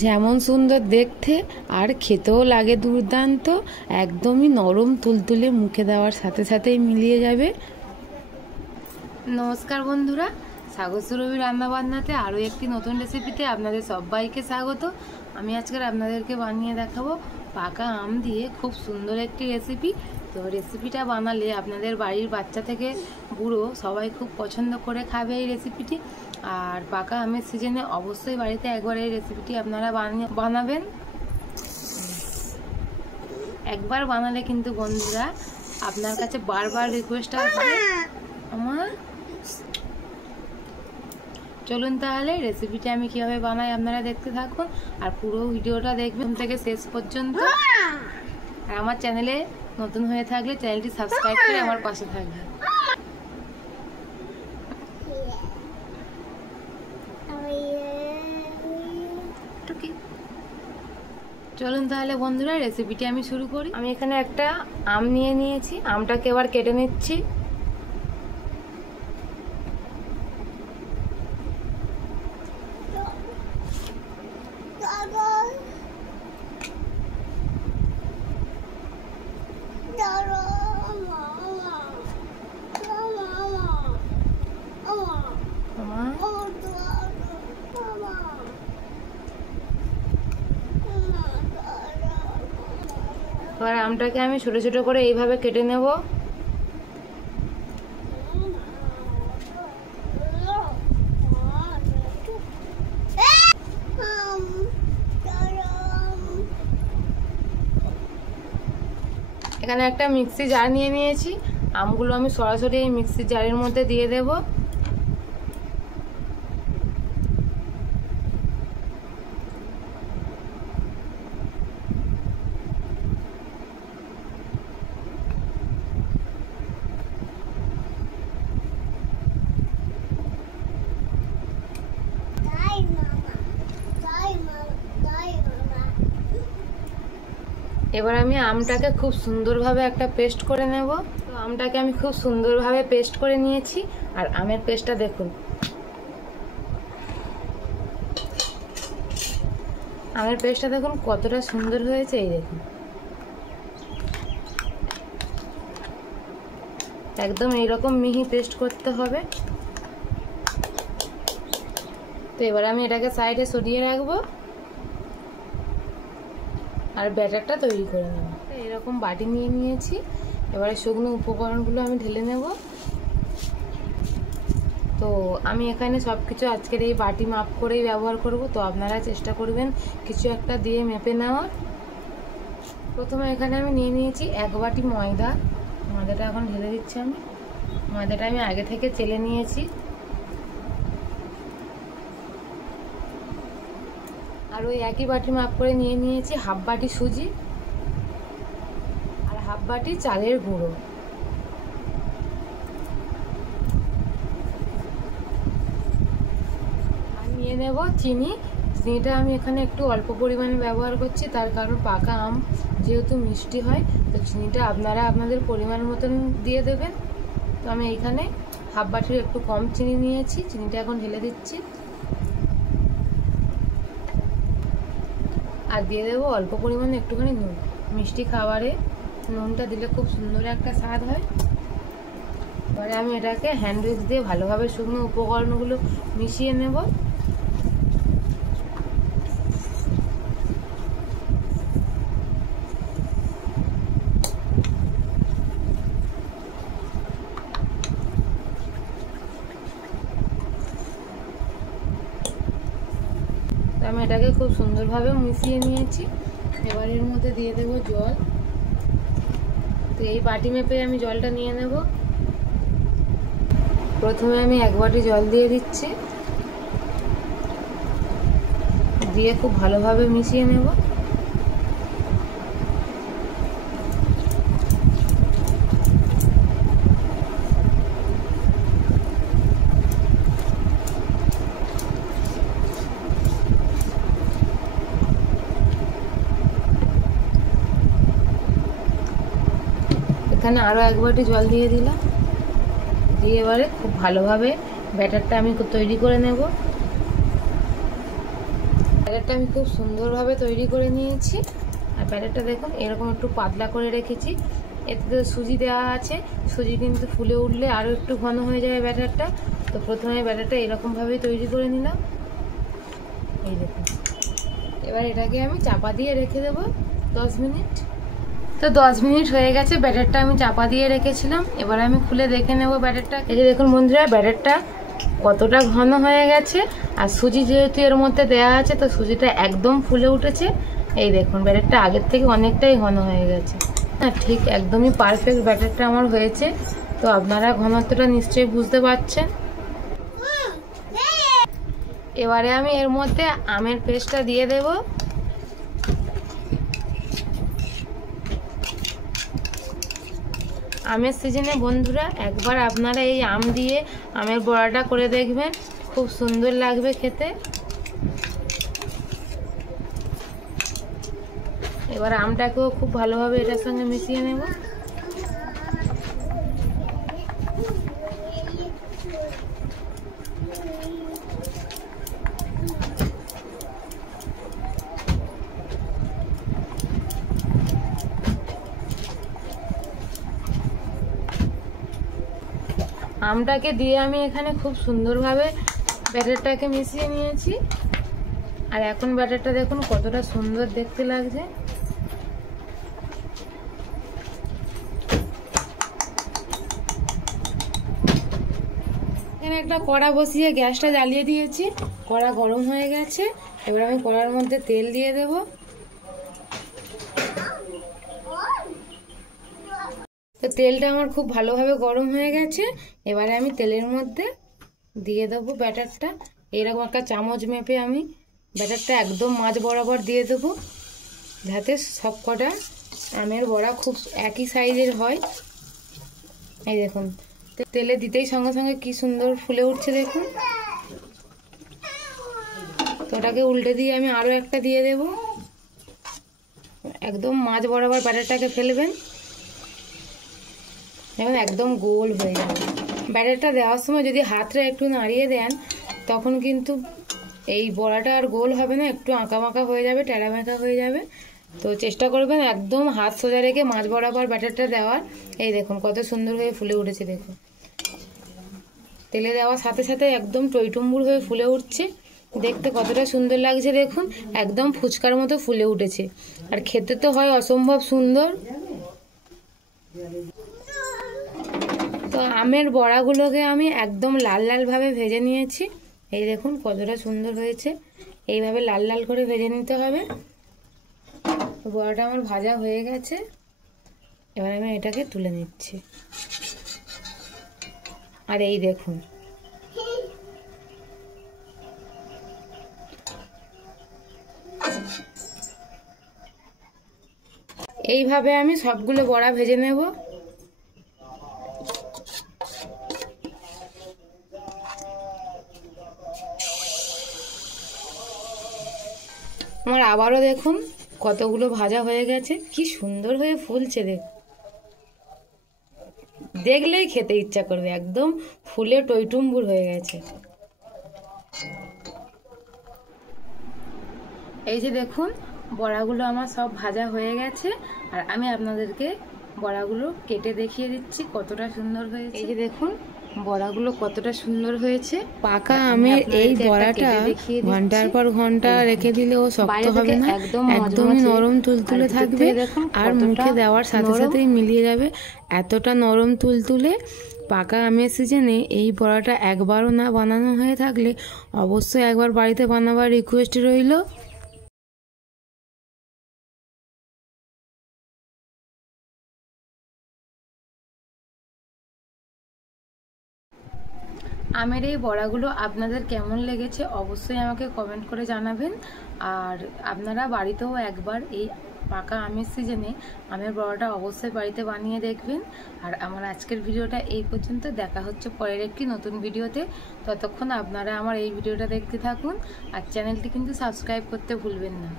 যেমন সুন্দর দেখতে আর খেতেও লাগে দুর্দান্ত, একদমই নরম তুলতুলে, মুখে দেওয়ার সাথে সাথেই মিলিয়ে যাবে। নমস্কার বন্ধুরা, স্বাগত সুরভি রান্নাবান্নাতে আরও একটি নতুন রেসিপিতে আপনাদের সবাইকে স্বাগত। আমি আজকের আপনাদেরকে বানিয়ে দেখাবো পাকা আম দিয়ে খুব সুন্দর একটি রেসিপি। তো রেসিপিটা বানালে আপনাদের বাড়ির বাচ্চা থেকে বুড়ো সবাই খুব পছন্দ করে খাবে এই রেসিপিটি। আর পাকা আমের সিজনে অবশ্যই বাড়িতে একবার এই রেসিপিটি আপনারা বানাবেন। একবার বানালে কিন্তু বন্ধুরা আপনার কাছে বারবার রিকোয়েস্ট আসবে আমার। চলুন তাহলে রেসিপিটা আমি কিভাবে বানাই আপনারা দেখতে থাকুন আর পুরো ভিডিওটা দেখবেন থেকে শেষ পর্যন্ত। আর আমার চ্যানেলে নতুন হয়ে থাকলে চ্যানেলটি সাবস্ক্রাইব করে আমার পাশে থাকবেন। চলুন তাহলে বন্ধুরা রেসিপিটি আমি শুরু করি। আমি এখানে একটা আম নিয়ে নিয়েছি, আমটাকে এবার কেটে নিচ্ছি। এবার আমটাকে আমি ছোট ছোট করে এইভাবে কেটে নেব। এখানে একটা মিক্সি জার নিয়ে নিয়েছি, আমগুলো আমি সরাসরি এই মিক্সি জারের মধ্যে দিয়ে দেব। এবার আমি আমটাকে খুব সুন্দরভাবে একটা পেস্ট করে নেব। তো আমটাকে আমি খুব সুন্দরভাবে পেস্ট করে নিয়েছি। আর আমের পেস্টটা দেখুন, আমের পেস্টটা দেখুন কতটা সুন্দর হয়েছে। এই দেখুন একদম এইরকম মিহি পেস্ট করতে হবে। তো এবার আমি এটাকে সাইডে সরিয়ে রাখবো আর ব্যাটারটা তৈরি করে নেব। এরকম বাটি নিয়ে নিয়েছি, এবারে শুকনো উপকরণগুলো আমি ঢেলে নেব। তো আমি এখানে সব কিছু আজকের এই বাটি মাপ করেই ব্যবহার করব, তো আপনারা চেষ্টা করবেন কিছু একটা দিয়ে মেপে নেওয়ার। প্রথমে এখানে আমি নিয়ে নিয়েছি 1 বাটি ময়দা। ময়দাটা এখন ঢেলে দিচ্ছি আমি। ময়দাটা আমি আগে থেকে চেলে নিয়েছি। আর ওই একই বাটি মাপ করে নিয়ে নিয়েছি 1/2 বাটি সুজি আর 1/2 বাটি চালের গুঁড়ো। আর নিয়ে নেব চিনি। চিনিটা আমি এখানে একটু অল্প পরিমাণে ব্যবহার করছি, তার কারণ পাকা আম যেহেতু মিষ্টি হয়, তো চিনিটা আপনারা আপনাদের পরিমাণ মতন দিয়ে দেবেন। তো আমি এইখানে 1/2 বাটির একটু কম চিনি নিয়েছি। চিনিটা এখন ঢেলে দিচ্ছি আর দিয়ে দেবো অল্প পরিমাণে একটুখানি নুন। মিষ্টি খাবারে নুনটা দিলে খুব সুন্দর একটা স্বাদ হয়। এবারে আমি এটাকে হ্যান্ড উইক্স দিয়ে ভালোভাবে শুকনো উপকরণগুলো মিশিয়ে নেব। আমি এটাকে খুব সুন্দরভাবে মিশিয়ে নিয়েছি। এবার এর মধ্যে দিয়ে দেবো জল। তো এই বাটি মেপে আমি জলটা নিয়ে নেব। প্রথমে আমি 1 বাটি জল দিয়ে দিচ্ছি, দিয়ে খুব ভালোভাবে মিশিয়ে নেব। এখানে আরও 1 বাটি জল দিয়ে দিলাম। দিয়ে এবারে খুব ভালোভাবে ব্যাটারটা আমি তৈরি করে নেব। ব্যাটারটা আমি খুব সুন্দরভাবে তৈরি করে নিয়েছি। আর ব্যাটারটা দেখুন এরকম একটু পাতলা করে রেখেছি। এতে তো সুজি দেওয়া আছে, সুজি কিন্তু ফুলে উঠলে আরও একটু ঘন হয়ে যাবে ব্যাটারটা। তো প্রথমে ব্যাটারটা এরকমভাবেই তৈরি করে নিলাম। এই দেখুন, এবার এটাকে আমি চাপা দিয়ে রেখে দেবো 10 মিনিট। তো 10 মিনিট হয়ে গেছে, ব্যাটারটা আমি চাপা দিয়ে রেখেছিলাম। এবার আমি খুলে দেখে নেব ব্যাটারটা। এই যে দেখুন বন্ধুরা, ব্যাটারটা কতটা ঘন হয়ে গেছে। আর সুজি যেহেতু এর মধ্যে দেওয়া আছে, তো সুজিটা একদম ফুলে উঠেছে। এই দেখুন ব্যাটারটা আগের থেকে অনেকটাই ঘন হয়ে গেছে। হ্যাঁ, ঠিক একদমই পারফেক্ট ব্যাটারটা আমার হয়েছে। তো আপনারা ঘনত্বটা নিশ্চয়ই বুঝতে পারছেন। এবারে আমি এর মধ্যে আমের পেস্টটা দিয়ে দেব। আমের সিজনে বন্ধুরা একবার আপনারা এই আম দিয়ে আমের বড়াটা করে দেখবেন, খুব সুন্দর লাগবে খেতে। এবার আমটাকেও খুব ভালোভাবে এটার সঙ্গে মিশিয়ে নেব। আমটাকে দিয়ে আমি এখানে খুব সুন্দরভাবে ব্যাটারটাকে মিশিয়ে নিয়েছি। আর এখন ব্যাটারটা দেখুন কতটা সুন্দর দেখতে লাগছে। এখানে একটা কড়া বসিয়ে গ্যাসটা জ্বালিয়ে দিয়েছি। কড়া গরম হয়ে গেছে। এবার আমি কড়ার মধ্যে তেল দিয়ে দেব। তো তেলটা আমার খুব ভালোভাবে গরম হয়ে গেছে। এবারে আমি তেলের মধ্যে দিয়ে দেবো ব্যাটারটা। এরকম একটা চামচ মেপে আমি ব্যাটারটা একদম মাঝ বরাবর দিয়ে দেবো, যাতে সব কটা আমের বড়া খুব একই সাইজের হয়। এই দেখুন তেলে দিতেই সঙ্গে সঙ্গে কি সুন্দর ফুলে উঠছে দেখুন। তো ওটাকে উল্টে দিয়ে আমি আরও একটা দিয়ে দেব। একদম মাঝ বরাবর ব্যাটারটাকে ফেলবেন, এখন একদম গোল হয়ে যাবে। ব্যাটারটা দেওয়ার সময় যদি হাতটা একটু নাড়িয়ে দেন, তখন কিন্তু এই বড়াটা আর গোল হবে না, একটু আঁকা বাঁকা হয়ে যাবে, টেরা বাঁকা হয়ে যাবে। তো চেষ্টা করবেন একদম হাত সোজা রেখে মাঝ বরাবর ব্যাটারটা দেওয়ার। এই দেখুন কত সুন্দর হয়ে ফুলে উঠেছে দেখুন। তেলে দেওয়ার সাথে সাথে একদম টইটুম্বুর হয়ে ফুলে উঠছে। দেখতে কতটা সুন্দর লাগছে দেখুন, একদম ফুচকার মতো ফুলে উঠেছে। আর খেতে তো হয় অসম্ভব সুন্দর। তো আমের বড়াগুলোকে আমি একদম লাল লাল ভাবে ভেজে নিয়েছি। এই দেখুন কতটা সুন্দর হয়েছে। এইভাবে লাল লাল করে ভেজে নিতে হবে। বড়াটা আমার ভাজা হয়ে গেছে। এবার আমি এটাকে তুলে নিচ্ছি। আর এই দেখুন এইভাবে আমি সবগুলো বড়া ভেজে নেব। আমার আবারও দেখুন কতগুলো ভাজা হয়ে গেছে, কি সুন্দর হয়ে ফুলছে দেখলেই খেতে ইচ্ছা করবে, একদম ফুলে টইটুম্বুর হয়ে গেছে। এই যে দেখুন বড়াগুলো আমার সব ভাজা হয়ে গেছে। আর আমি আপনাদেরকে বড়াগুলো কেটে দেখিয়ে দিচ্ছি কতটা সুন্দর হয়েছে। এই যে দেখুন বড়াগুলো কতটা সুন্দর হয়েছে। পাকা আমের এই বড়াটা ঘন্টার পর ঘন্টা রেখে দিলেও শক্ত হবে না, একদমই নরম তুলতুলে থাকবে। আর মুখে দেওয়ার সাথে সাথেই মিলিয়ে যাবে, এতটা নরম তুলতুলে। পাকা আমের সিজনে এই বড়াটা একবারও না বানানো হয়ে থাকলে অবশ্যই একবার বাড়িতে বানাবার রিকোয়েস্ট রইল। আমের এই বড়াগুলো আপনাদের কেমন লেগেছে অবশ্যই আমাকে কমেন্ট করে জানাবেন। আর আপনারা বাড়িতেও একবার এই পাকা আমের সিজনে আমের বড়াটা অবশ্যই বাড়িতে বানিয়ে দেখবেন। আর আমার আজকের ভিডিওটা এই পর্যন্ত। দেখা হচ্ছে পরের একটি নতুন ভিডিওতে। ততক্ষণ আপনারা আমার এই ভিডিওটা দেখতে থাকুন। আর চ্যানেলটি কিন্তু সাবস্ক্রাইব করতে ভুলবেন না।